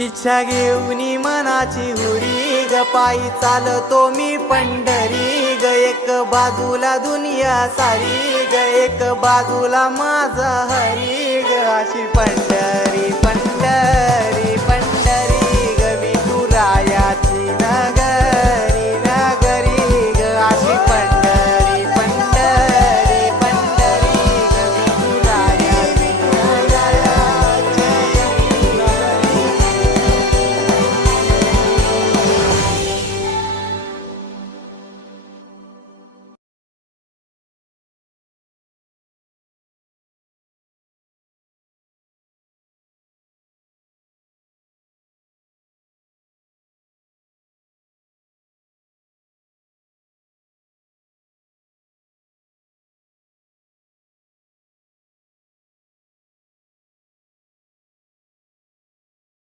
इच्छा घेऊन मनाची हुरी ग पायी चालतो मी पंढरी ग एक बाजूला दुनिया सारी ग एक बाजूला माझा हरी ग अशी पंढरी